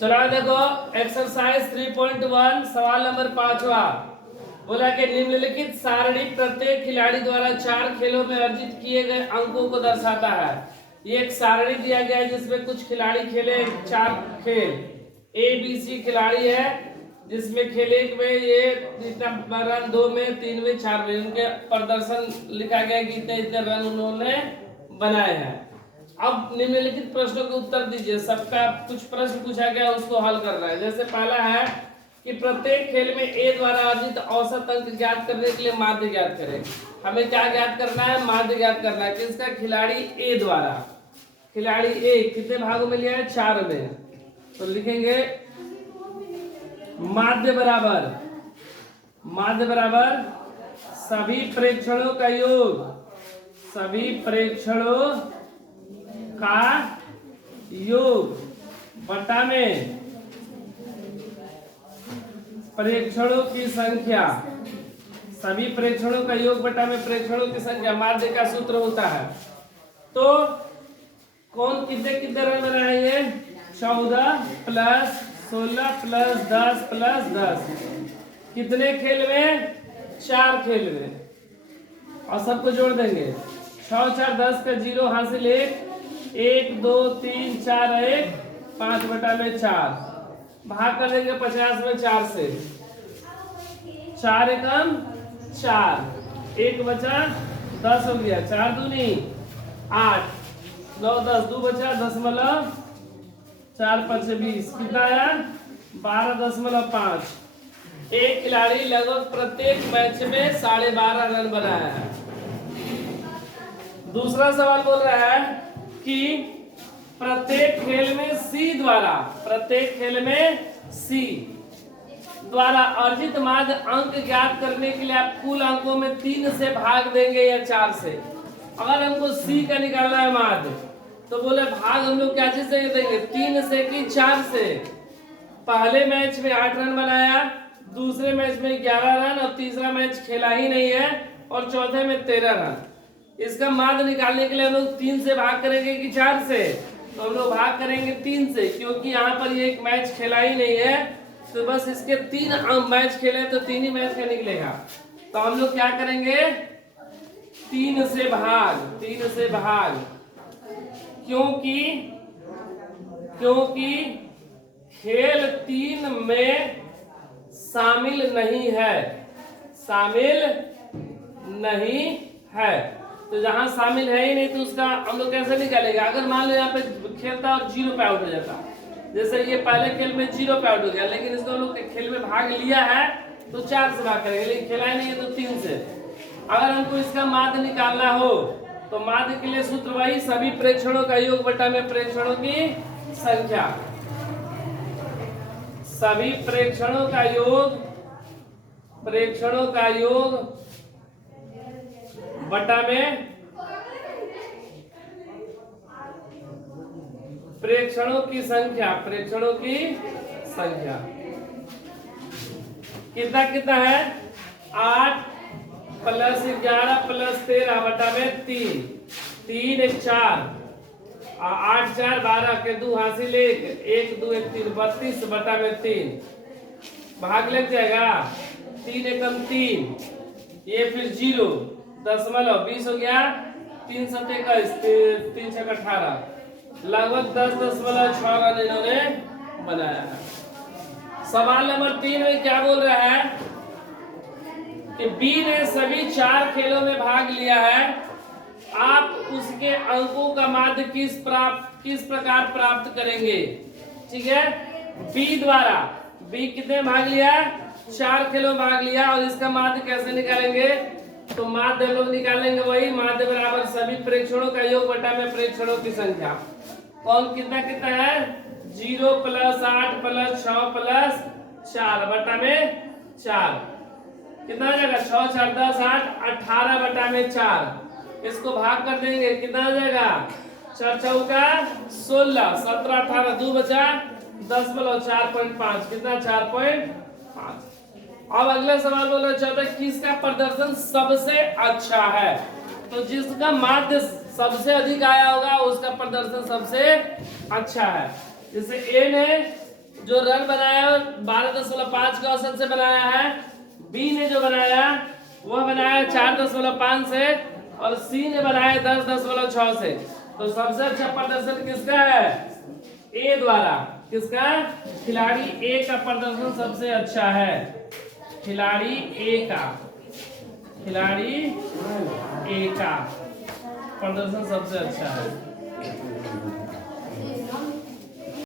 चलो देखो एक्सरसाइज 3.1 सवाल नंबर 5वां बोला कि निम्नलिखित सारणी प्रत्येक खिलाड़ी द्वारा 4 खेलों में अर्जित किए गए अंकों को दर्शाता है। ये एक सारणी दिया गया है जिसमें कुछ खिलाड़ी खेले 4 खेल। ए बी सी खिलाड़ी है जिसमें खेल 1 में ये इतना रन, 2 में, 3 में, 4 में उनके प्रदर्शन लिखा गया कि इतने इतने रन उन्होंने बनाए हैं। अब निम्नलिखित प्रश्नों के उत्तर दीजिए। सबका कुछ प्रश्न पूछा गया उसको हल करना है। जैसे पहला है कि प्रत्येक खेल में ए द्वारा अर्जित औसत अंक ज्ञात करने के लिए माध्य ज्ञात करें। हमें क्या ज्ञात करना है? माध्य ज्ञात करना है। किसका? खिलाड़ी ए द्वारा। खिलाड़ी ए कितने भागों में लिया है? 4 में। तो लिखेंगे माध्य बराबर सभी प्रेक्षणों का योग, सभी प्रेक्षणों का योग बटा में प्रेक्षणों की संख्या। सभी प्रेक्षणों का योग बटा में प्रेक्षणों की संख्या माध्य का सूत्र होता है। तो कौन कितने कितने रन बनाएंगे? 14 प्लस 16 प्लस 10 प्लस 10। कितने खेल में? 4 खेल में। और सबको जोड़ देंगे। 6 4 10 का 0 हासिल 1 2 3 4 1 5 बटा में 4 भाग कर देंगे 50 में 4 से। 4 एकम 4 1 बचा 10 हो गया। 4 दूनी 8 9 10 2 बचा 10.4 5 20 कितना आया? 12.5। एक खिलाड़ी लगभग प्रत्येक मैच में 12.5 रन बनाया है। दूसरा सवाल बोल रहा है कि प्रत्येक खेल में सी द्वारा अर्जित माध्य अंक ज्ञात करने के लिए आप कुल अंकों में 3 से भाग देंगे या 4 से। अगर हमको सी का निकालना है माध्य तो बोले भाग हम लोग क्या चीज से देंगे? 3 से कि 4 से। पहले मैच में 8 रन बनाया, दूसरे मैच में 11 रन और तीसरा मैच खेला ही नहीं है और चौथे में 13 रन। इसका माध्य निकालने के लिए हम लोग 3 से भाग करेंगे कि 4 से? तो हम लोग भाग करेंगे 3 से, क्योंकि यहाँ पर ये एक मैच खेला ही नहीं है। तो बस इसके 3 मैच खेले तो 3 ही मैच का निकलेगा। तो हम लोग क्या करेंगे? 3 से भाग। क्योंकि खेल 3 में शामिल नहीं है। तो जहां शामिल है ही नहीं तो उसका हम लोग कैसे निकालेंगे? अगर मान लो यहाँ पे खेलता और 0 पे आउट हो जाता, जैसे ये पहले खेल में 0 पे आउट हो गया, लेकिन इसको हम लोग खेल में भाग लिया है तो 4 से भाग करेंगे, लेकिन खेला ही नहीं है तो 3 से। अगर हमको इसका माध्य निकालना हो तो माध्य के लिए सूत्र वही, सभी प्रेक्षणों का योग बटा में प्रेक्षणों की संख्या। सभी प्रेक्षणों का योग बटा में प्रेक्षणों की संख्या। कितना है? 8 प्लस 11 प्लस 13 बटा में 3 3 1 4 8 4 12 के 2 हासिल 1 2 1 3 32 बटा में 3 भाग लग जाएगा। 3 एकम 3 ये फिर 0 दशमलव 20 हो गया। 3 7 21 3 6 18 लगभग 10.6 रन इन्होंने बनाया है। सवाल नंबर 3 में क्या बोल रहा है कि बी ने सभी 4 खेलों में भाग लिया है। आप उसके अंकों का माध्य किस प्रकार प्राप्त करेंगे? ठीक है। बी कितने भाग लिया? 4 खेलों में भाग लिया और इसका माध्य कैसे निकालेंगे? तो माध्य लोग निकालेंगे वही, माध्य बराबर सभी प्रेक्षणों का योग बटा में प्रेक्षणों की संख्या। कौन कितना है? 0 प्लस 8 प्लस 6 प्लस 4 बटा में 4 कितना हो जाएगा? 6 4 10 8 18 बटा में 4। इसको भाग कर देंगे, कितना हो जाएगा? 4 चौका 16 17 18 2 बचा 10.4.5 कितना? 4.5। अब अगला सवाल बोल रहा चाहता है किसका प्रदर्शन सबसे अच्छा है? तो जिसका माध्य सबसे अधिक आया होगा उसका प्रदर्शन सबसे अच्छा है। जैसे ए ने जो रन बनाया 12.5 के औसत से बनाया है। बी ने जो बनाया वह बनाया 4.5 से, और सी ने बनाया 10.6 से। तो सबसे अच्छा प्रदर्शन किसका है? ए द्वारा। किसका? खिलाड़ी ए का प्रदर्शन सबसे अच्छा है। खिलाड़ी ए का प्रदर्शन सबसे अच्छा है।